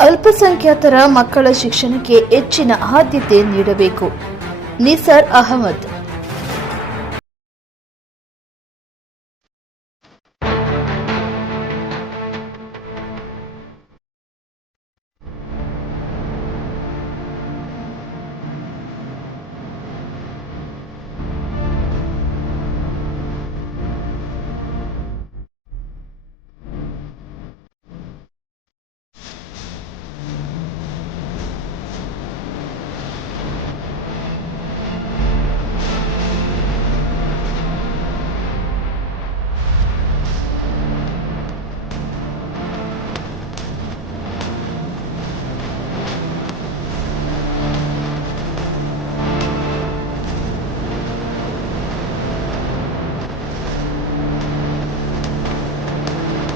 ಅಲ್ಪಸಂಖ್ಯಾತರ ಮಕ್ಕಳ ಶಿಕ್ಷಣಕ್ಕೆ ಹೆಚ್ಚಿನ ಆದ್ಯತೆ ನೀಡಬೇಕು. ನಿಸರ್ ಅಹಮದ್.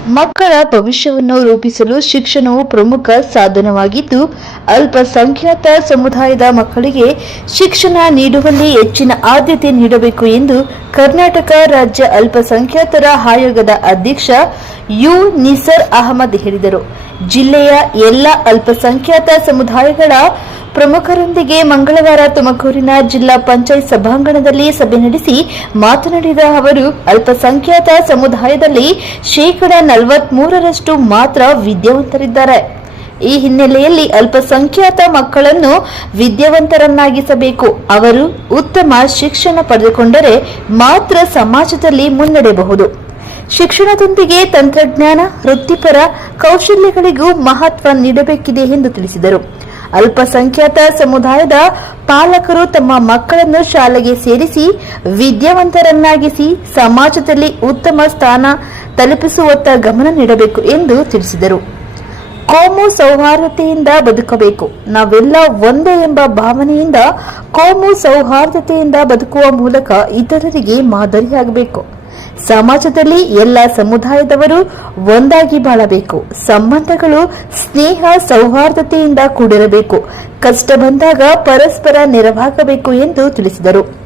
ಮಕ್ಕಳ ಭವಿಷ್ಯವನ್ನು ರೂಪಿಸಲು ಶಿಕ್ಷಣವು ಪ್ರಮುಖ ಸಾಧನವಾಗಿದ್ದು, ಅಲ್ಪಸಂಖ್ಯಾತ ಸಮುದಾಯದ ಮಕ್ಕಳಿಗೆ ಶಿಕ್ಷಣ ನೀಡುವಲ್ಲಿ ಹೆಚ್ಚಿನ ಆದ್ಯತೆ ನೀಡಬೇಕು ಎಂದು ಕರ್ನಾಟಕ ರಾಜ್ಯ ಅಲ್ಪಸಂಖ್ಯಾತರ ಆಯೋಗದ ಅಧ್ಯಕ್ಷ ಯು. ನಿಸರ್ ಅಹಮದ್ ಹೇಳಿದರು. ಜಿಲ್ಲೆಯ ಎಲ್ಲ ಅಲ್ಪಸಂಖ್ಯಾತ ಸಮುದಾಯಗಳ ಪ್ರಮುಖರೊಂದಿಗೆ ಮಂಗಳವಾರ ತುಮಕೂರಿನ ಜಿಲ್ಲಾ ಪಂಚಾಯತ್ ಸಭಾಂಗಣದಲ್ಲಿ ಸಭೆ ನಡೆಸಿ ಮಾತನಾಡಿದ ಅವರು, ಅಲ್ಪಸಂಖ್ಯಾತ ಸಮುದಾಯದಲ್ಲಿ ಶೇಕಡ ನಲವತ್ಮೂರರಷ್ಟು ಮಾತ್ರ ವಿದ್ಯಾವಂತರಿದ್ದಾರೆ. ಈ ಹಿನ್ನೆಲೆಯಲ್ಲಿ ಅಲ್ಪಸಂಖ್ಯಾತ ಮಕ್ಕಳನ್ನು ವಿದ್ಯಾವಂತರನ್ನಾಗಿಸಬೇಕು. ಅವರು ಉತ್ತಮ ಶಿಕ್ಷಣ ಪಡೆದುಕೊಂಡರೆ ಮಾತ್ರ ಸಮಾಜದಲ್ಲಿ ಮುನ್ನಡೆಯಬಹುದು. ಶಿಕ್ಷಣದೊಂದಿಗೆ ತಂತ್ರಜ್ಞಾನ ವೃತ್ತಿಪರ ಕೌಶಲ್ಯಗಳಿಗೂ ಮಹತ್ವ ನೀಡಬೇಕಿದೆ ಎಂದು ತಿಳಿಸಿದರು. ಅಲ್ಪಸಂಖ್ಯಾತ ಸಮುದಾಯದ ಪಾಲಕರು ತಮ್ಮ ಮಕ್ಕಳನ್ನು ಶಾಲೆಗೆ ಸೇರಿಸಿ ವಿದ್ಯಾವಂತರನ್ನಾಗಿಸಿ ಸಮಾಜದಲ್ಲಿ ಉತ್ತಮ ಸ್ಥಾನ ತಲುಪಿಸುವತ್ತ ಗಮನ ನೀಡಬೇಕು ಎಂದು ತಿಳಿಸಿದರು. ಕೋಮು ಸೌಹಾರ್ದತೆಯಿಂದ ಬದುಕಬೇಕು. ನಾವೆಲ್ಲ ಒಂದೇ ಎಂಬ ಭಾವನೆಯಿಂದ ಕೋಮು ಸೌಹಾರ್ದತೆಯಿಂದ ಬದುಕುವ ಮೂಲಕ ಇತರರಿಗೆ ಮಾದರಿಯಾಗಬೇಕು. ಸಮಾಜದಲ್ಲಿ ಎಲ್ಲ ಸಮುದಾಯದವರು ಒಂದಾಗಿ ಬಾಳಬೇಕು. ಸಂಬಂಧಗಳು ಸ್ನೇಹ, ಸೌಹಾರ್ದತೆಯಿಂದ ಕೂಡಿರಬೇಕು. ಕಷ್ಟ ಬಂದಾಗ ಪರಸ್ಪರ ನೆರವಾಗಬೇಕು ಎಂದು ತಿಳಿಸಿದರು.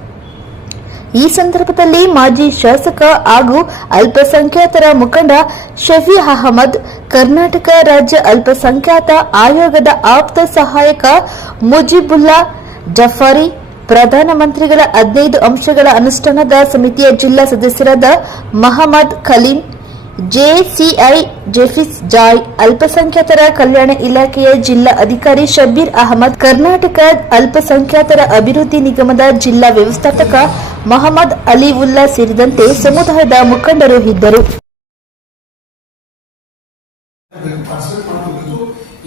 ಈ ಸಂದರ್ಭದಲ್ಲಿ ಮಾಜಿ ಶಾಸಕ ಹಾಗೂ ಅಲ್ಪಸಂಖ್ಯಾತರ ಮುಖಂಡ ಶಫಿ ಅಹಮದ್, ಕರ್ನಾಟಕ ರಾಜ್ಯ ಅಲ್ಪಸಂಖ್ಯಾತ ಆಯೋಗದ ಆಪ್ತ ಸಹಾಯಕ ಮುಜಿಬುಲ್ಲಾ ಜಫಾರಿ ಪ್ರಧಾನಮಂತ್ರಿಗಳ ಹದಿನೈದು ಅಂಶಗಳ ಅನುಷ್ಠಾನದ ಸಮಿತಿಯ ಜಿಲ್ಲಾ ಸದಸ್ಯರಾದ ಮಹಮ್ಮದ್ ಖಲೀಂ, ಜೆಸಿಐ ಜೆಫಿಸ್ ಜಾಯ್, ಅಲ್ಪಸಂಖ್ಯಾತರ ಕಲ್ಯಾಣ ಇಲಾಖೆಯ ಜಿಲ್ಲಾ ಅಧಿಕಾರಿ ಶಬೀರ್ ಅಹಮದ್, ಕರ್ನಾಟಕ ಅಲ್ಪಸಂಖ್ಯಾತರ ಅಭಿವೃದ್ಧಿ ನಿಗಮದ ಜಿಲ್ಲಾ ವ್ಯವಸ್ಥಾಪಕ ಮಹಮ್ಮದ್ ಅಲಿವುಲ್ಲಾ ಸೇರಿದಂತೆ ಸಮುದಾಯದ ಮುಖಂಡರು ಇದ್ದರು.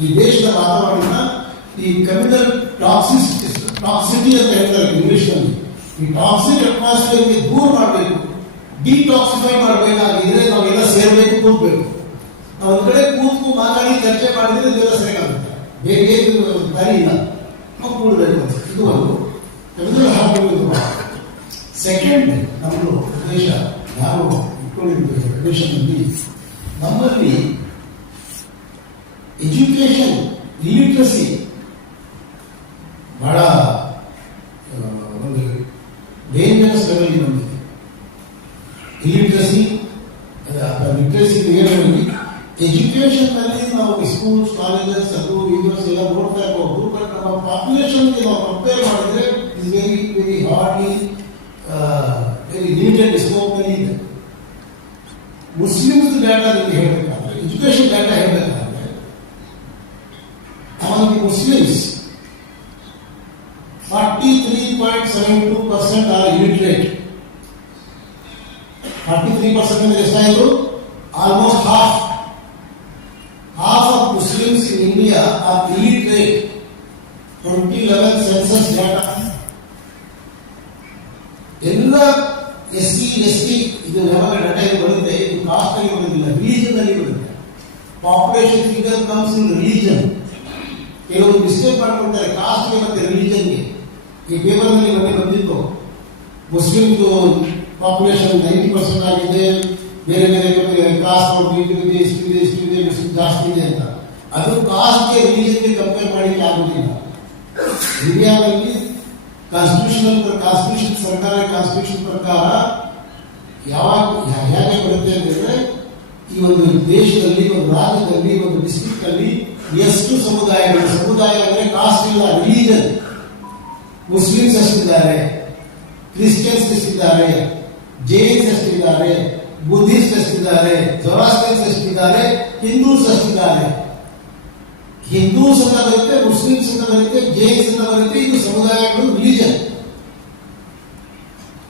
ಈ ದೇಶದ ವಾತಾವರಣ, ಈ ಕೆಮಿಕಲ್ ಟಾಕ್ಸಿಸಿಟಿ ಟಾಕ್ಸಿಟಿ ಅಂತ ಹೇಳ್ತಾರೆ ಇಂಗ್ಲಿಷ್ ನಲ್ಲಿ ಈ ಟಾಕ್ಸಿಕ್ ಅಟ್ಮಾಸ್ಫಿಯರ್ ಗೆ ದೂರ ಮಾಡಬೇಕು ಡಿಟಾಕ್ಸಿಫೈ ಮಾಡಬೇಕಾಗಿದ್ರೆ ನಾವೆಲ್ಲ ಸೇರ್ಬೇಕು ಕೂತ್ಬೇಕು ನಾವು ಒಂದ್ ಕಡೆ ಕೂತು ಮಾತಾಡಿ ಚರ್ಚೆ ಮಾಡಿದ್ರೆ ಇದೆಲ್ಲ ಸರಿಯಾಗುತ್ತೆ ಬೇರೆ ಏನು ದಾರಿ ಇಲ್ಲ ನಾವು ಕೂಡಬೇಕು ಇದು ಒಂದು ಕಮ್ಯುನಲ್ ಹಾರ್ಮೋನಿ ಸೆಕೆಂಡ್ ನಮ್ಮದು ದೇಶ ಯಾರು ಇಟ್ಕೊಂಡಿರ್ಬೇಕು ರೆಗ್ಯುಲೇಷನ್ನಲ್ಲಿ ನಮ್ಮಲ್ಲಿ ಎಜುಕೇಶನ್ ಇಲಿಟ್ರಸಿ ಸ್ಕೂಲ್ಸ್ ಕಾಲೇಜಸ್ ಅದು ಯೂನಿವರ್ಸ್ ಎಲ್ಲ ನೋಡ್ತಾ ಇರ್ಬೋದು ಬಟ್ ನಮ್ಮ ಪಾಪ್ಯುಲೇಷನ್ಗೆ ನಾವು ಕಂಪೇರ್ ಮಾಡಿದ್ರೆ is very very hardly very limited scope ನಲ್ಲಿ ಇದೆ ಮುಸ್ಲಿಮ್ಸ್ ಡಾಟಾ ನಿಮಗೆ ಹೇಳಬೇಕಾದ್ರೆ ಎಜುಕೇಶನ್ ಡಾಟಾ ಹೇಳಬೇಕಾದ್ರೆ among the Muslims, 43.72% are illiterate. 43% ಅಂದ್ರೆ ಎಷ್ಟಾಯಿತು almost half half of Muslims in India are illiterate. 2011 census data ಎಲ್ಲ ಎಸ್ ಸಿ ಎಸ್ ಟಿ ಇದು ಯಾವಾಗ ಡಾಟಾ ಇದು ಬರುತ್ತೆ ಇದು ಕಾಸ್ಟ್ ಅಲ್ಲಿ ಬರೋದಿಲ್ಲ ರಿಲಿಜನ್ ಅಲ್ಲಿ ಬರುತ್ತೆ population figure comes in religion ಕೆಲವರು ಮಿಸ್ಟೇಕ್ ಮಾಡ್ಕೊಳ್ತಾರೆ ಕಾಸ್ಟ್ಗೆ ಮತ್ತೆ ರಿಲಿಜನ್ಗೆ ಈ ಪೇಪರ್ನಲ್ಲಿ ಮೊನ್ನೆ ಬಂದಿತ್ತು ಮುಸ್ಲಿಮ್ದು ಪಾಪ್ಯುಲೇಷನ್ ನೈಂಟಿ ಪರ್ಸೆಂಟ್ ಆಗಿದೆ ಬೇರೆ ಬೇರೆ ಕಾಸ್ಟ್ ಇದೆ ಇಷ್ಟು ಇದೆ ಇಷ್ಟು ಇದೆ ಮುಸ್ಲಿಂ ಜಾಸ್ತಿ ಇದೆ ಅಂತ ಅದು ಕಾಸ್ಟ್ಗೆ ರಿಲಿಜನ್ಗೆ ಕಂಪೇರ್ ಮಾಡಲಿಕ್ಕೆ ಆಗುದಿಲ್ಲ ಇಂಡಿಯಾದಲ್ಲಿ ಕಾನ್ಸ್ಟಿಟ್ಯೂಷನ್ ಕಾನ್ಸ್ಟಿಟ್ಯೂಷನ್ ಸರ್ಕಾರ ಕಾನ್ಸ್ಟಿಟ್ಯೂಷನ್ ಪ್ರಕಾರ ಯಾವಾಗ ಯಾ- ಹೇಗೆ ಬರುತ್ತೆ ಅಂತಂದ್ರೆ ಈ ಒಂದು ದೇಶದಲ್ಲಿ ಒಂದು ರಾಜ್ಯದಲ್ಲಿ ಒಂದು ಡಿಸ್ಟ್ರಿಕ್ಟ್ ಅಲ್ಲಿ ಎಷ್ಟು ಸಮುದಾಯಗಳು ಸಮುದಾಯ ಅಂದರೆ ಕಾಸ್ಟ್ ಇಲ್ಲ ರಿಲಿಜನ್ ಮುಸ್ಲಿಮ್ಸ್ ಎಷ್ಟಿದ್ದಾರೆ ಕ್ರಿಶ್ಚಿಯನ್ಸ್ ಎಷ್ಟಿದ್ದಾರೆ ಜೈನ್ಸ್ ಎಷ್ಟಿದ್ದಾರೆ ಬುದ್ಧಿಸ್ಟ್ ಎಷ್ಟಿದ್ದಾರೆ ಜೊರಾಸ್ಟರ್ಸ್ ಎಷ್ಟಿದ್ದಾರೆ ಹಿಂದೂಸ್ ಎಷ್ಟಿದ್ದಾರೆ ಹಿಂದೂಸ್ ಅಂತ ಬರುತ್ತೆ ಮುಸ್ಲಿಮ್ಸ್ ಅಂತ ಬರುತ್ತೆ ಜೈನ್ಸ್ ಅಂತ ಬರುತ್ತೆ ಇದು ಸಮುದಾಯಗಳು ರಿಲಿಜನ್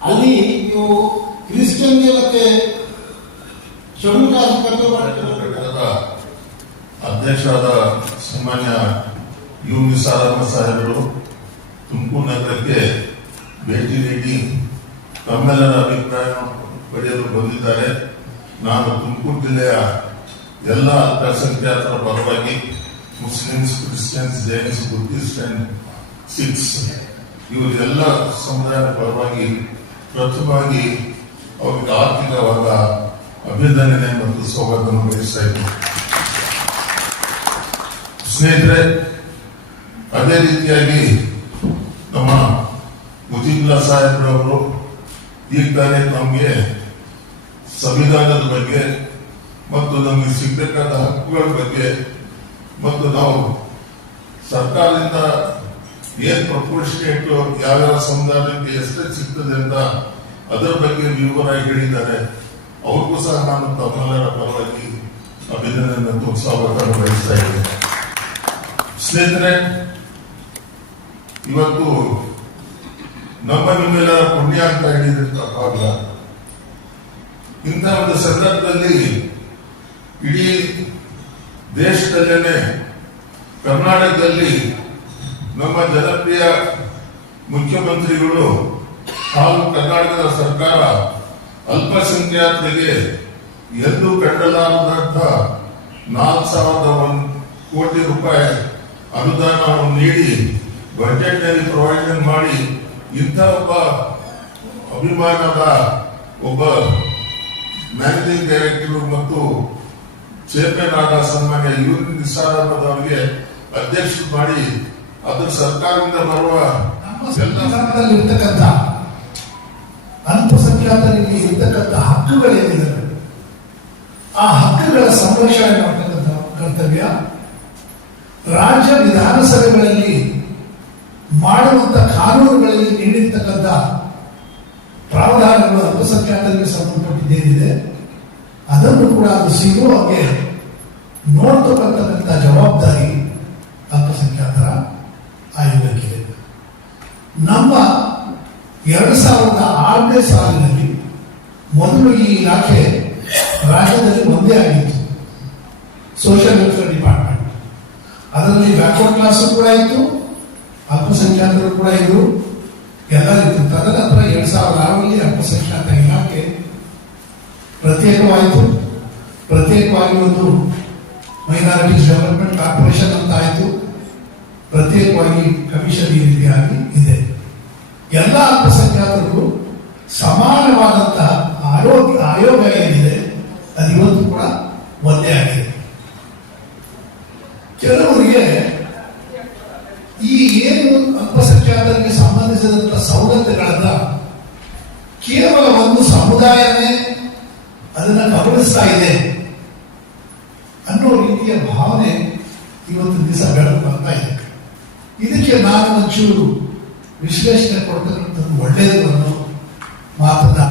ಅಲ್ಲಿ ನೀವು ಕ್ರಿಶ್ಚಿಯನ್ಗೆ ಮತ್ತೆ ಶೆಡ್ಯೂಲ್ ಕಾಸ್ಟ್ ಅಧ್ಯಕ್ಷರಾದ ಸನ್ಮಾನ್ಯ ಯು ನಿಸಾರಮ್ಮ ಸಾಹೇಬರು ತುಮಕೂರು ನಗರಕ್ಕೆ ಭೇಟಿ ನೀಡಿ ತಮ್ಮೆಲ್ಲರ ಅಭಿಪ್ರಾಯ ಪಡೆಯಲು ಬಂದಿದ್ದಾರೆ. ನಾನು ತುಮಕೂರು ಜಿಲ್ಲೆಯ ಎಲ್ಲ ಅಲ್ಪಸಂಖ್ಯಾತರ ಪರವಾಗಿ Muslims, Christians, Jains, Buddhist and Sikhs ಇವರೆಲ್ಲ ಸಮುದಾಯದ ಪರವಾಗಿ ಪ್ರಥಮವಾಗಿ ಅವರಿಗೆ ಆರ್ಥಿಕವಾದ ಅಭಿನಂದನೆ ಮತ್ತು ಸ್ವಾಗತವನ್ನು ಬಯಸ್ತಾ ಇದ್ದರು ಸ್ನೇಹಿತರೆ, ಅದೇ ರೀತಿಯಾಗಿ ನಮ್ಮ ಮುಜಿಬುಲ್ಲಾ ಸಾಹೇಬ್ರವರು ಈಗ ನಮಗೆ ಸಂವಿಧಾನದ ಬಗ್ಗೆ ಮತ್ತು ನಮಗೆ ಸಿಗಬೇಕಾದ ಹಕ್ಕುಗಳ ಬಗ್ಗೆ ಮತ್ತು ನಾವು ಸರ್ಕಾರದಿಂದ ಏನ್ ಪ್ರಪೋರ್ಷನೇಟ್ ಯಾವ್ಯಾವ ಸಮುದಾಯಕ್ಕೆ ಎಷ್ಟೇ ಸಿಗ್ತದೆ ಅಂತ ಅದರ ಬಗ್ಗೆ ವಿವರ ಹೇಳಿದ್ದಾರೆ. ಅವ್ರಿಗೂ ಸಹ ನಾನು ತಮ್ಮೆಲ್ಲರ ಪರವಾಗಿ ಅಭಿನಂದನೆ ಸ್ವಾಗತ ಬಯಸ್ತಾ ಇದ್ದೇನೆ. ಸ್ನೇಹಿತರೆ, ಇವತ್ತು ನಮ್ಮ ನಿಮ್ಮೆಲ್ಲರ ಪುಣ್ಯ ಅಂತ ಹೇಳಿದ್ರೆ ಇಂಥ ಒಂದು ಸಂದರ್ಭದಲ್ಲಿ ಇಡೀ ದೇಶದಲ್ಲೇನೆ ಕರ್ನಾಟಕದಲ್ಲಿ ನಮ್ಮ ಜನಪ್ರಿಯ ಮುಖ್ಯಮಂತ್ರಿಗಳು ಹಾಗೂ ಕರ್ನಾಟಕದ ಸರ್ಕಾರ ಅಲ್ಪಸಂಖ್ಯಾತರಿಗೆ ಎಂದು ಕಂಡಲಾರದಂತ ನಾಲ್ಕು ಸಾವಿರದ ಒಂದು ಕೋಟಿ ರೂಪಾಯಿ ಅನುದಾನವನ್ನು ನೀಡಿ ಬಜೆಟ್ನಲ್ಲಿ ಪ್ರೊವೈಡ್ ಮಾಡಿ, ಇಂಥ ಒಬ್ಬ ಅಭಿಮಾನದ ಒಬ್ಬ ಮ್ಯಾನೇಜಿಂಗ್ ಡೈರೆಕ್ಟರ್ ಮತ್ತು ಚೇರ್ಮನ್ ಆದ ಸನ್ಮಾನ್ಯ ಯು ನಿಸಾರಮ್ಮದವರಿಗೆ ಅಧ್ಯಕ್ಷ ಮಾಡಿ ಅದರ ಸರ್ಕಾರದಿಂದ ಬರುವ ಇರ್ತಕ್ಕಂಥ ಅಲ್ಪಸಂಖ್ಯಾತರಿಗೆ ಇರ್ತಕ್ಕಂಥ ಹಕ್ಕುಗಳೇನಿದೆ ಆ ಹಕ್ಕುಗಳ ಸಂರಕ್ಷಣೆ ಮಾಡತಕ್ಕಂಥ ಕರ್ತವ್ಯ. ರಾಜ್ಯ ವಿಧಾನಸಭೆಗಳಲ್ಲಿ ಮಾಡುವಂತ ಕಾನೂನುಗಳಲ್ಲಿ ನೀಡಿರ್ತಕ್ಕಂಥ ಪ್ರಾವಧಾನಗಳು ಅಲ್ಪಸಂಖ್ಯಾತರಿಗೆ ಸಂಬಂಧಪಟ್ಟಿದ್ದೇನಿದೆ. ಅದನ್ನು ಕೂಡ ಅದು ಸಿಗುವ ಹಾಗೆ ನೋಡ್ತಕ್ಕಂಥ ಜವಾಬ್ದಾರಿ ಅಲ್ಪಸಂಖ್ಯಾತರ ಆಯೋಗಕ್ಕಿದೆ. ನಮ್ಮ ಎರಡು ಸಾವಿರದ ಆರನೇ ಸಾಲಿನಲ್ಲಿ ಮೊದಲು ಈ ಇಲಾಖೆ ರಾಜ್ಯದಲ್ಲಿ ಒಂದೇ ಆಗಿತ್ತು. ಸೋಷಿಯಲ್ ವೆಲ್ಫೇರ್ ಡಿಪಾರ್ಟ್ಮೆಂಟ್ ಅದರಲ್ಲಿ ಬ್ಯಾಕ್ವರ್ಡ್ ಕ್ಲಾಸ್ ಕೂಡ ಇತ್ತು, ಅಲ್ಪಸಂಖ್ಯಾತರು ಕೂಡ ಇದ್ರು ಎಲ್ಲ ಇತ್ತು ತದನಂತರ ಎರಡು ಸಾವಿರದ ಆರರಲ್ಲಿ ಅಲ್ಪಸಂಖ್ಯಾತ ಇಲಾಖೆ ಪ್ರತ್ಯೇಕವಾಯಿತು. ಪ್ರತ್ಯೇಕವಾಗಿ ಒಂದು ಮೈನಾರಿಟೀಸ್ ಡೆವಲಪ್ಮೆಂಟ್ ಕಾರ್ಪೊರೇಷನ್ ಅಂತ ಆಯಿತು. ಪ್ರತ್ಯೇಕವಾಗಿ ಕಮಿಷನ್ ಈ ರೀತಿಯಾಗಿ ಇದೆ. ಎಲ್ಲ ಅಲ್ಪಸಂಖ್ಯಾತರು ಸಮಾನವಾದಂತಹ ಆರೋಗ್ಯ, ಆಯೋಗ ಏನಿದೆ, ಅದು ಇವತ್ತು ಕೂಡ ಒಂದೇ ಆಗಿದೆ. ಕೆಲವರಿಗೆ ಈ ಏನು ಅಲ್ಪಸಂಖ್ಯಾತರಿಗೆ ಸಂಬಂಧಿಸಿದಂತ ಸವಲತ್ತುಗಳನ್ನ ಕೇವಲ ಒಂದು ಸಮುದಾಯನೇ ಅದನ್ನು ಗಮನಿಸ್ತಾ ಇದೆ. ಅನ್ನೋ ರೀತಿಯ ಭಾವನೆ ಇವತ್ತು ದಿವಸ ಬೆಳೆದು ಬರ್ತಾ ಇದೆ. ಇದಕ್ಕೆ ನಾನು ಒಂಚೂರು ವಿಶ್ಲೇಷಣೆ ಕೊಡ್ತಕ್ಕಂಥದ್ದು ಒಳ್ಳೆಯದು ಅನ್ನೋ ಮಾತನ್ನ